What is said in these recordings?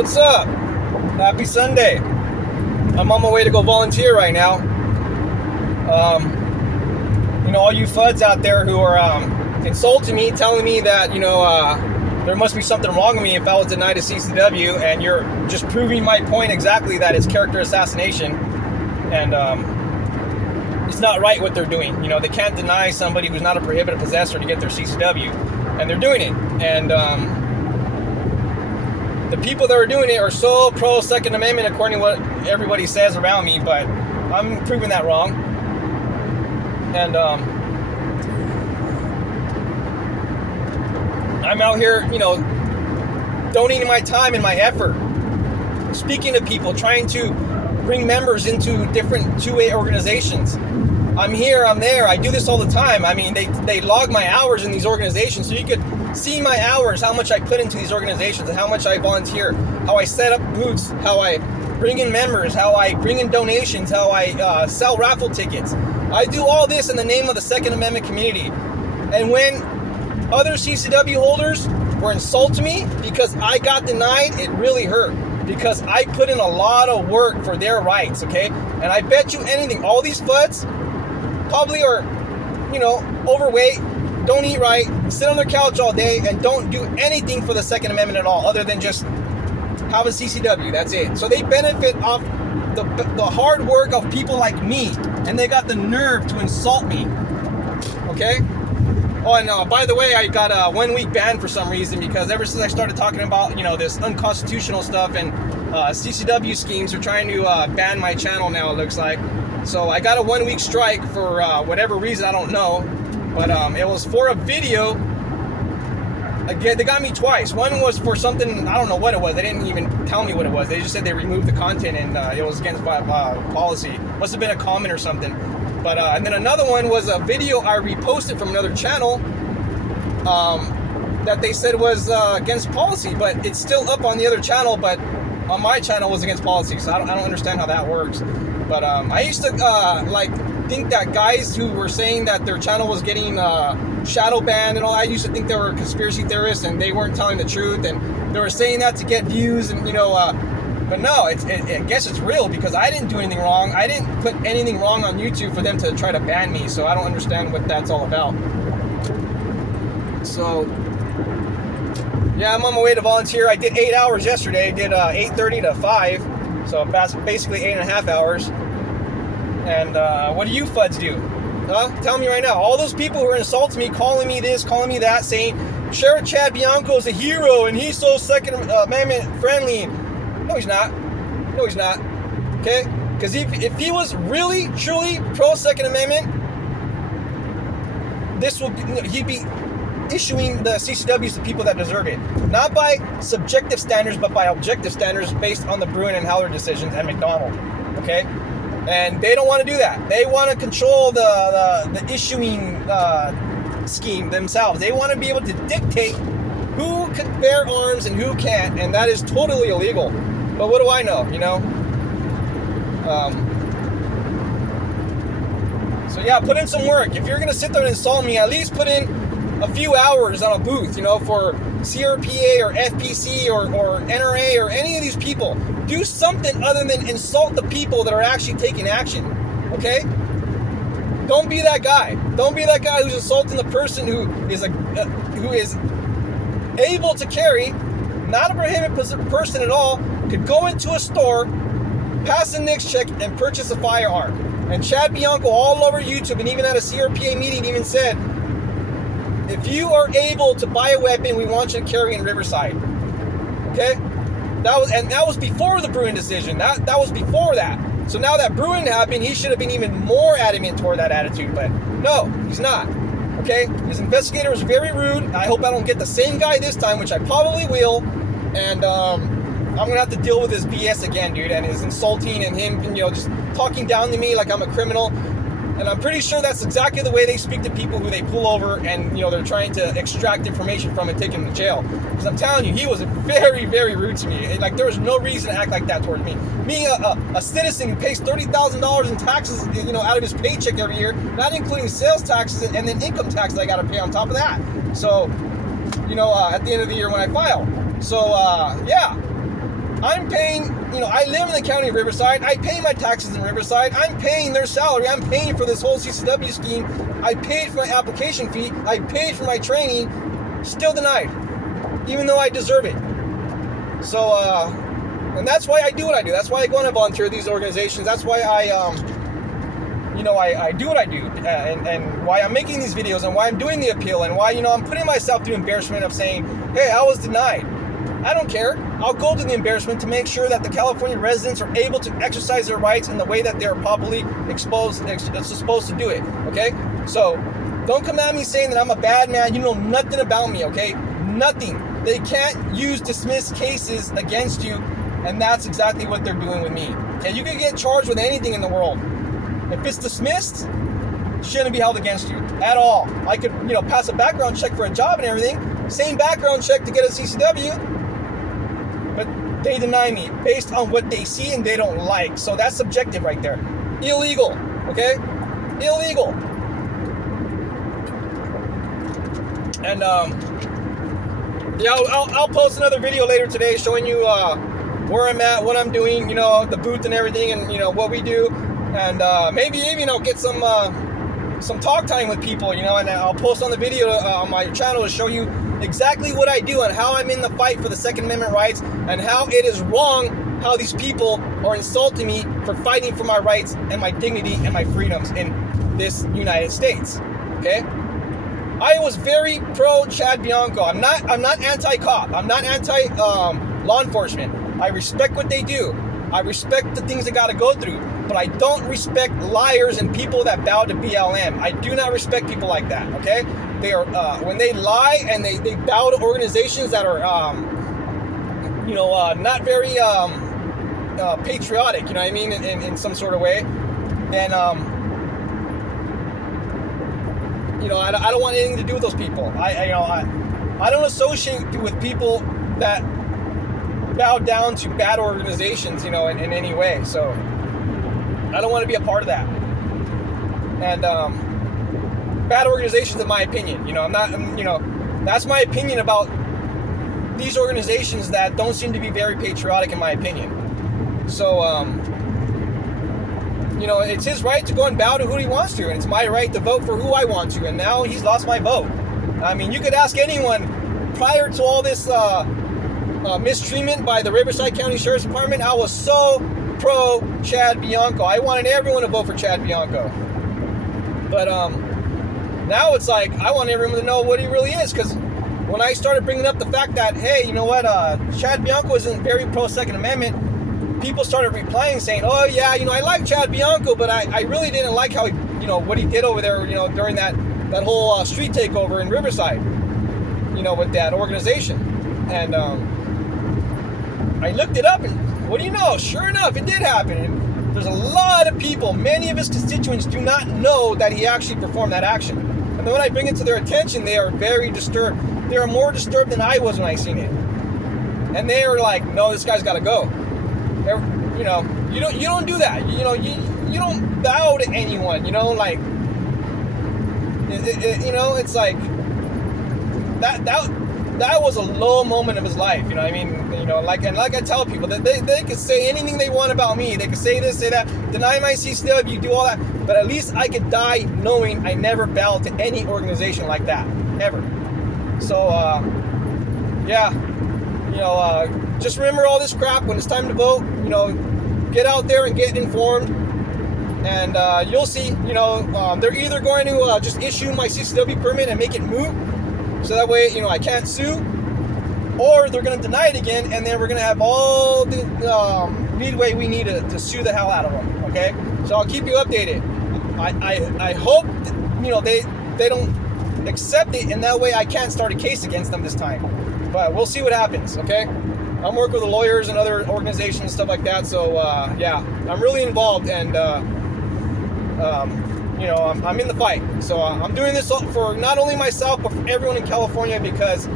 What's up? Happy Sunday. I'm on my way to go volunteer right now. All you FUDs out there who are insulting me, telling me that, there must be something wrong with me if I was denied a CCW, and you're just proving my point exactly that it's character assassination, and it's not right what they're doing. They can't deny somebody who's not a prohibited possessor to get their CCW, and they're doing it. And the people that are doing it are so pro Second Amendment according to what everybody says around me, but I'm proving that wrong. And I'm out here, donating my time and my effort, speaking to people, trying to bring members into different 2A organizations. I'm here, I'm there, I do this all the time. I mean, they log my hours in these organizations, so you could see my hours, how much I put into these organizations, and how much I volunteer, how I set up booths, how I bring in members, how I bring in donations, how I sell raffle tickets. I do all this in the name of the Second Amendment community. And when other CCW holders were insulting me because I got denied, it really hurt, because I put in a lot of work for their rights, okay? And I bet you anything, all these FUDs probably are, overweight, don't eat right, sit on their couch all day, and don't do anything for the Second Amendment at all, other than just have a CCW, that's it. So they benefit off the hard work of people like me, and they got the nerve to insult me, okay? Oh, and by the way, I got a 1 week ban for some reason, because ever since I started talking about, this unconstitutional stuff and CCW schemes, are trying to ban my channel now, it looks like. So I got a 1 week strike for whatever reason, I don't know. But it was for a video. Again, they got me twice. One was for something, I don't know what it was. They didn't even tell me what it was. They just said they removed the content, and it was against policy. Must have been a comment or something. But and then another one was a video I reposted from another channel that they said was against policy, but it's still up on the other channel, but on my channel was against policy. So I don't understand how that works. But I used to think that guys who were saying that their channel was getting shadow banned and all, I used to think they were conspiracy theorists and they weren't telling the truth, and they were saying that to get views, and but no, I guess it's real, because I didn't do anything wrong. I didn't put anything wrong on YouTube for them to try to ban me, so I don't understand what that's all about. So yeah, I'm on my way to volunteer. I did 8 hours yesterday. I did 8:30 to 5, so basically 8.5 hours. And what do you FUDs do? Tell me right now. All those people who are insulting me, calling me this, calling me that, saying Sheriff Chad Bianco is a hero and he's so Second Amendment friendly. No, he's not. No, he's not. Okay? Because if he was really, truly pro Second Amendment, he'd be issuing the CCWs to people that deserve it. Not by subjective standards, but by objective standards based on the Bruin and Howler decisions and McDonald. Okay? And they don't want to do that. They want to control the issuing scheme themselves. They want to be able to dictate who can bear arms and who can't, and that is totally illegal. But what do I know, So yeah, put in some work. If you're going to sit there and insult me, at least put in a few hours on a booth, for CRPA or FPC or NRA or any of these people. Do something other than insult the people that are actually taking action, okay? Don't be that guy. Don't be that guy who's insulting the person who is able to carry, not a prohibited person at all, could go into a store, pass a NICS check, and purchase a firearm. And Chad Bianco all over YouTube, and even at a CRPA meeting, even said, if you are able to buy a weapon, we want you to carry in Riverside. Okay? That was before the Bruin decision. That was before that. So now that Bruin happened, he should have been even more adamant toward that attitude. But no, he's not. Okay? His investigator was very rude. I hope I don't get the same guy this time, which I probably will. And I'm going to have to deal with his BS again, dude. And his insulting and him, just talking down to me like I'm a criminal. And I'm pretty sure that's exactly the way they speak to people who they pull over and, they're trying to extract information from and take them to jail. Because I'm telling you, he was very, very rude to me. Like, there was no reason to act like that towards me. Being a citizen who pays $30,000 in taxes, out of his paycheck every year, not including sales taxes and then income tax that I got to pay on top of that. So, at the end of the year when I file. So, yeah. I'm paying, I live in the county of Riverside. I pay my taxes in Riverside. I'm paying their salary. I'm paying for this whole CCW scheme. I paid for my application fee. I paid for my training. Still denied, even though I deserve it. So, and that's why I do what I do. That's why I go on and volunteer at these organizations. That's why I do what I do, and why I'm making these videos, and why I'm doing the appeal, and why, I'm putting myself through embarrassment of saying, hey, I was denied. I don't care. I'll go to the embarrassment to make sure that the California residents are able to exercise their rights in the way that they're properly supposed to do it, okay? So, don't come at me saying that I'm a bad man. You know nothing about me, okay? Nothing. They can't use dismissed cases against you, and that's exactly what they're doing with me. Okay, you can get charged with anything in the world. If it's dismissed, it shouldn't be held against you at all. I could, pass a background check for a job and everything. Same background check to get a CCW. But they deny me based on what they see and they don't like. So that's subjective right there. Illegal, okay? Illegal. And, I'll post another video later today showing you where I'm at, what I'm doing, the booth and everything, and, what we do. And maybe even get some talk time with people, and I'll post on the video on my channel to show you exactly what I do and how I'm in the fight for the Second Amendment rights, and how it is wrong how these people are insulting me for fighting for my rights and my dignity and my freedoms in this United States. Okay? I was very pro Chad Bianco. I'm not anti-cop. I'm not anti law enforcement. I respect what they do. I respect the things they got to go through. But I don't respect liars and people that bow to BLM. I do not respect people like that, okay? They are, when they lie and they bow to organizations that are, not very patriotic, in some sort of way. And, I don't want anything to do with those people. I don't associate with people that bow down to bad organizations, in any way. So I don't want to be a part of that. And bad organizations, in my opinion, that's my opinion about these organizations that don't seem to be very patriotic, in my opinion. So, it's his right to go and bow to who he wants to, and it's my right to vote for who I want to, and now he's lost my vote. I mean, you could ask anyone prior to all this mistreatment by the Riverside County Sheriff's Department. I was so pro Chad Bianco. I wanted everyone to vote for Chad Bianco. But now it's like, I want everyone to know what he really is, because when I started bringing up the fact that, hey, Chad Bianco isn't very pro Second Amendment, people started replying saying, oh yeah, I like Chad Bianco, but I really didn't like how he, what he did over there, during that whole street takeover in Riverside, with that organization. And I looked it up, and what do you know? Sure enough, it did happen. And there's a lot of people, many of his constituents do not know that he actually performed that action. And then when I bring it to their attention, they are very disturbed. They are more disturbed than I was when I seen it. And they are like, no, this guy's got to go. You don't do that. You don't bow to anyone. It's like that was a low moment of his life. Like I tell people that they could say anything they want about me. They could say this, say that, deny my CCW, do all that. But at least I could die knowing I never bowed to any organization like that, ever. So just remember all this crap when it's time to vote. Get out there and get informed, and you'll see. They're either going to just issue my CCW permit and make it moot, so that way I can't sue, or they're going to deny it again, and then we're going to have all the leadway we need to sue the hell out of them. Okay, so I'll keep you updated. I hope they don't accept it, and that way I can't start a case against them this time. But we'll see what happens. Okay. I'm working with the lawyers and other organizations and stuff like that. So, I'm really involved, and, I'm in the fight. So I'm doing this for not only myself, but for everyone in California, because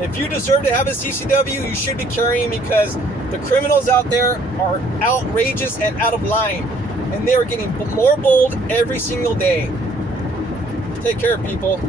if you deserve to have a CCW, you should be carrying, because the criminals out there are outrageous and out of line, and they are getting more bold every single day. Take care, people.